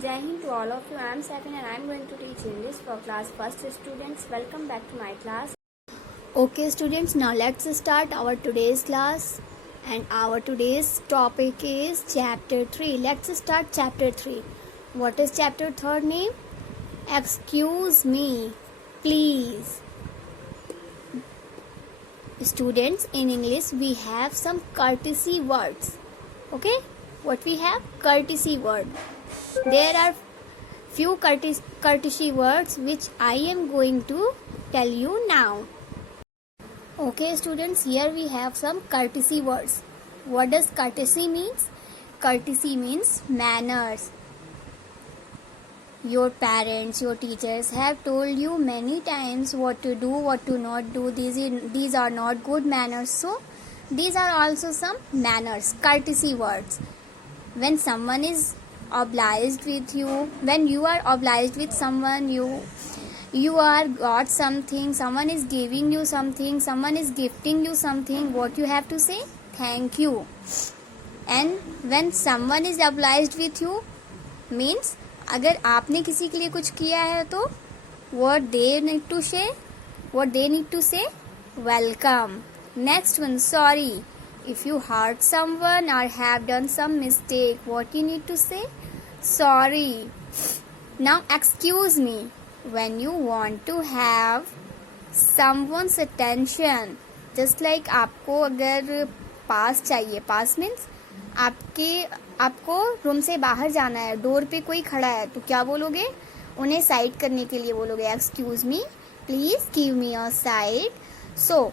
Jai Hind to all of you. I am Safin and I am going to teach English for class first students. Welcome back to my class. Okay students, now let's start our today's class, and our today's topic is chapter 3. Let's start chapter 3. What is chapter 3 name? Excuse me, please. Students, in English we have some courtesy words. Okay, what we have? Courtesy word. There are few courtesy words which I am going to tell you now. Okay students, here we have some courtesy words. What does courtesy means? Courtesy means manners. Your parents, your teachers have told you many times what to do, what to not do. These are not good manners. So these are also some manners, courtesy words. When someone is obliged with you, when you are obliged with someone, you are got something, someone is giving you something, someone is gifting you something, what you have to say? Thank you. And when someone is obliged with you means अगर आपने किसी के लिए कुछ किया है तो what they need to say welcome. Next one, sorry. If you hurt someone or have done some mistake, what you need to say? Sorry. Now excuse me. When you want to have someone's attention, just like आपको अगर पास चाहिए, पास means आपको room से बाहर जाना है, door पे कोई खड़ा है तो क्या बोलोगे? उन्हें साइड करने के लिए बोलोगे excuse me, please give me a side. So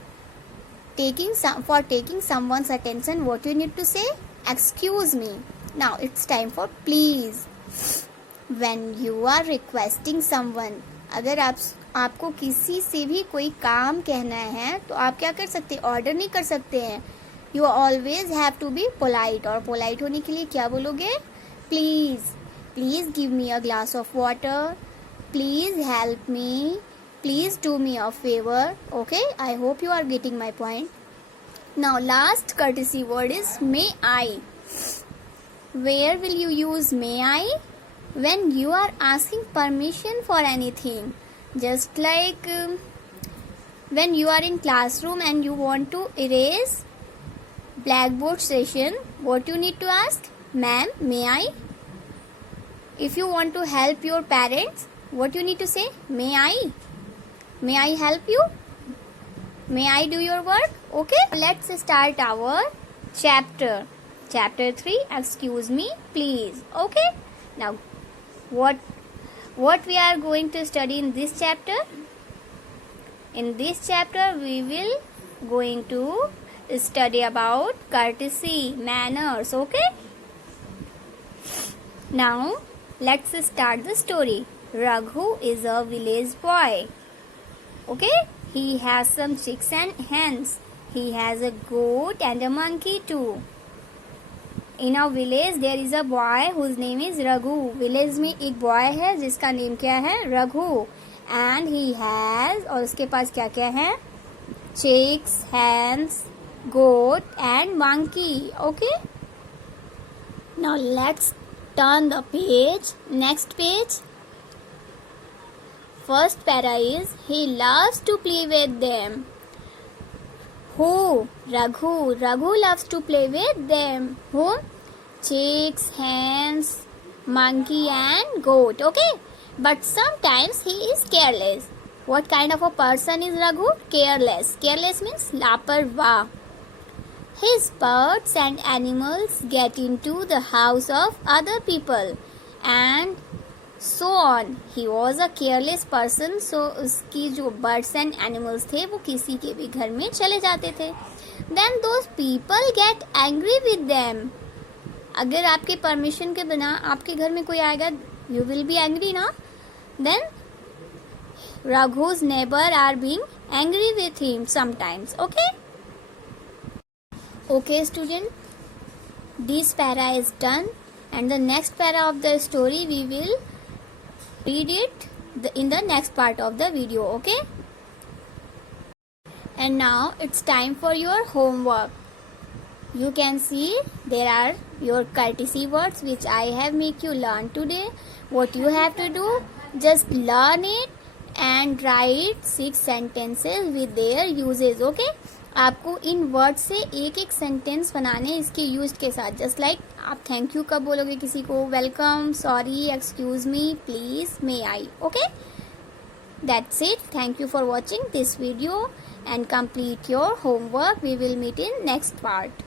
for taking someone's attention, what you need to say? Excuse me. Now it's time for please. When you are requesting someone, अगर आपको किसी से भी कोई काम कहना है तो आप क्या कर सकते हैं? ऑर्डर नहीं कर सकते हैं. You always have to be polite, और polite होने के लिए क्या बोलोगे? Please give me a glass of water. Please help me. Please do me a favor. Okay, I hope you are getting my point. Now last courtesy word is may I. Where will you use may I? When you are asking permission for anything. Just like when you are in classroom and you want to erase blackboard session, what you need to ask? Ma'am, may I? If you want to help your parents, what you need to say? May I? May I help you? May I do your work? Okay, let's start our chapter 3. Excuse me, please. Okay, now what we are going to study in this chapter? In this chapter we will going to study about courtesy, manners. Okay, now let's start the story. Raghu is a village boy. Okay, he has some chicks and hens. He has a goat and a monkey too. In a village there is a boy whose name is Raghu. Village में एक boy है जिसका name क्या है? Raghu. And he has, और उसके पास क्या क्या है? Chicks, hens, goat and monkey. Okay, now let's turn the page. Next page. First para is he loves to play with them. Who? Raghu. Raghu loves to play with them. Who? Chicks, hens, monkey and goat. Okay, but sometimes he is careless. What kind of a person is Raghu? Careless. Careless means लापरवाह. His birds and animals get into the house of other people and so on. He was a careless person. So उसकी जो birds and animals थे वो किसी के भी घर में चले जाते थे. Then those people get angry with them. अगर आपके परमिशन के बिना आपके घर में कोई आएगा, you will be angry ना? Then Raghu's neighbor are being angry with him sometimes. Okay? Okay student, this para is done and the next para of the story we will read it in the next part of the video. Okay, and now it's time for your homework. You can see there are your courtesy words which I have make you learn today. What you have to do, just learn it and write 6 sentences with their uses. Okay, आपको इन word से एक एक sentence बनाने इसके use के साथ. Just like आप thank you कब बोलोगे किसी को, welcome, sorry, excuse me, please, may I. Okay, that's it. Thank you for watching this video and complete your homework. We will meet in next part.